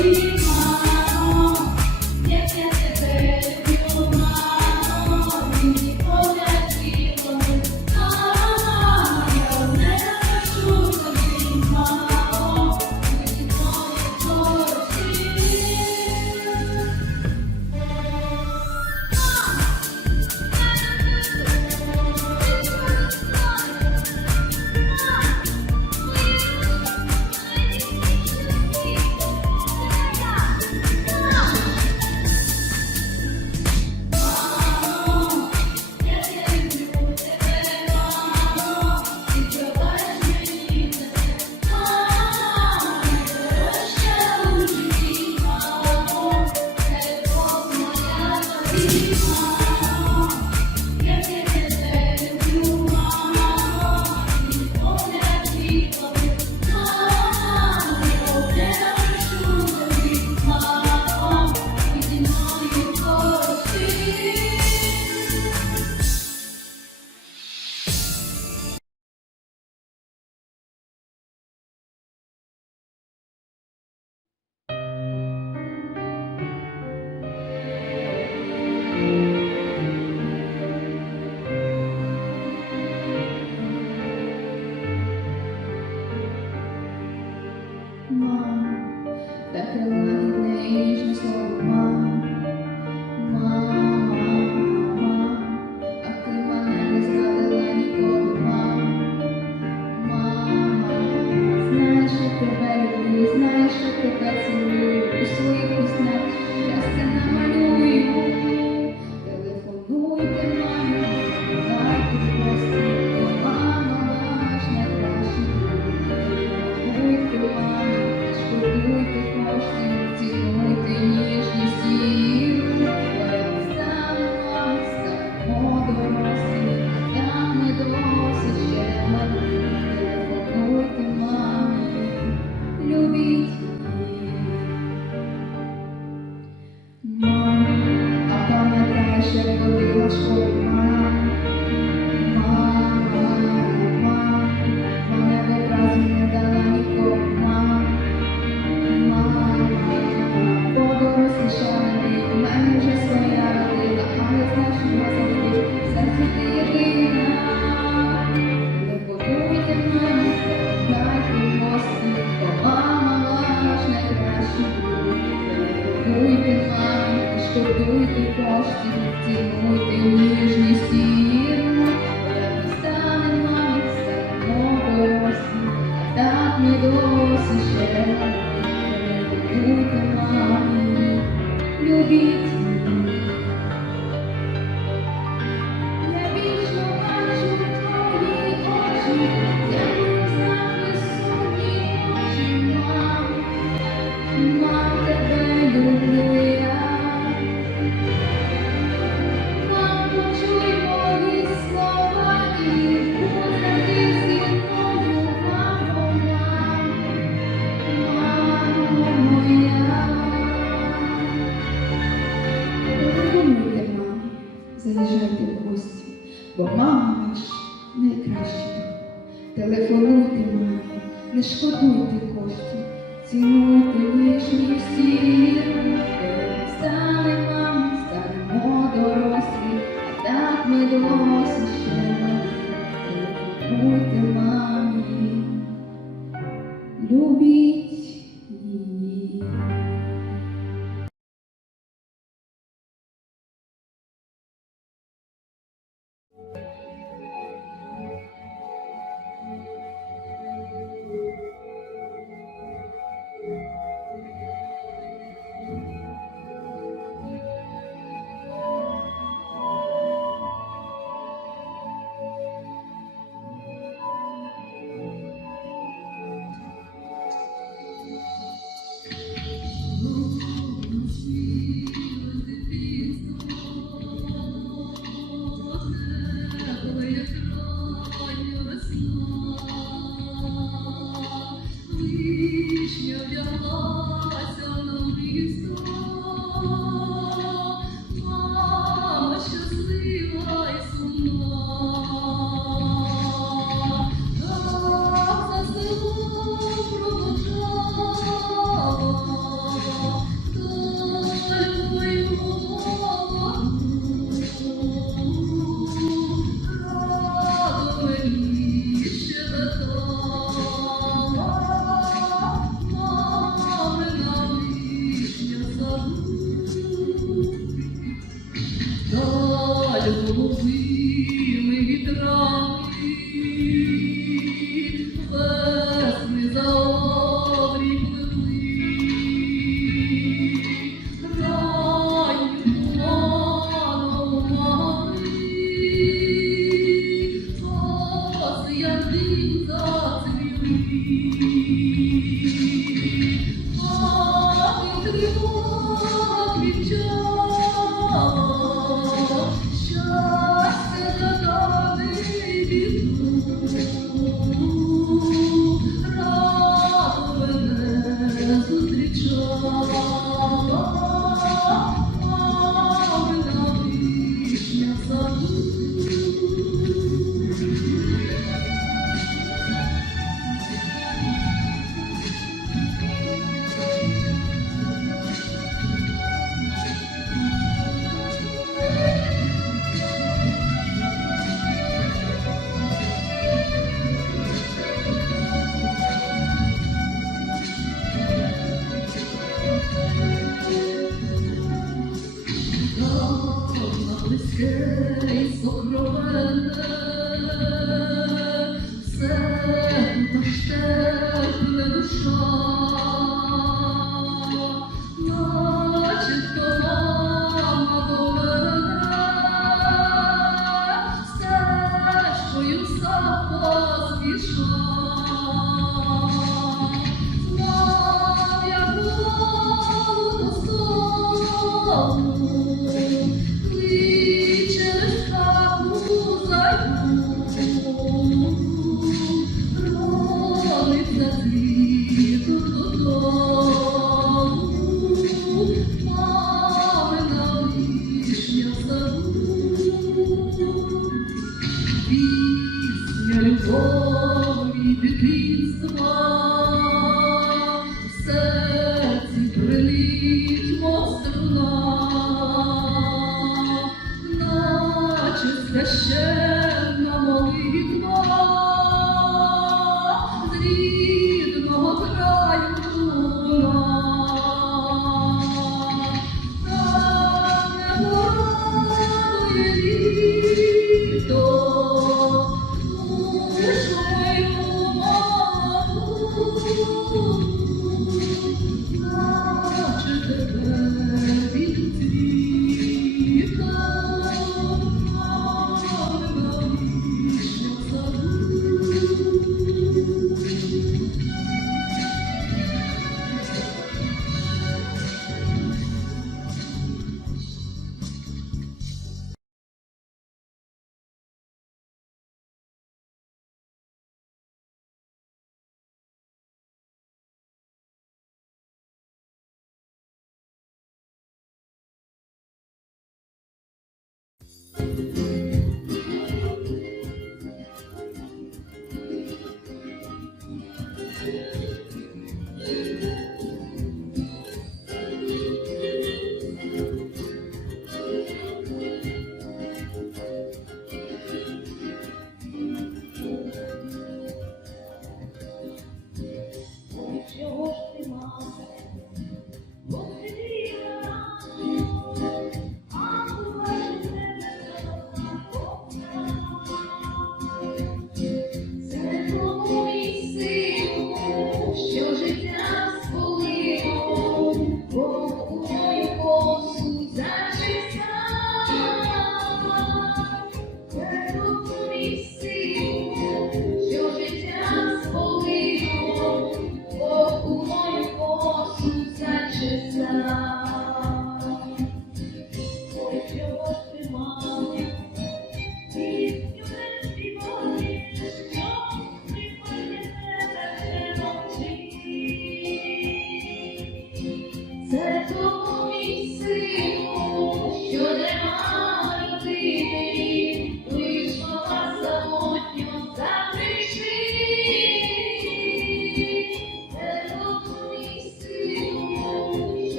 Thank you. Washington. Jesús, Música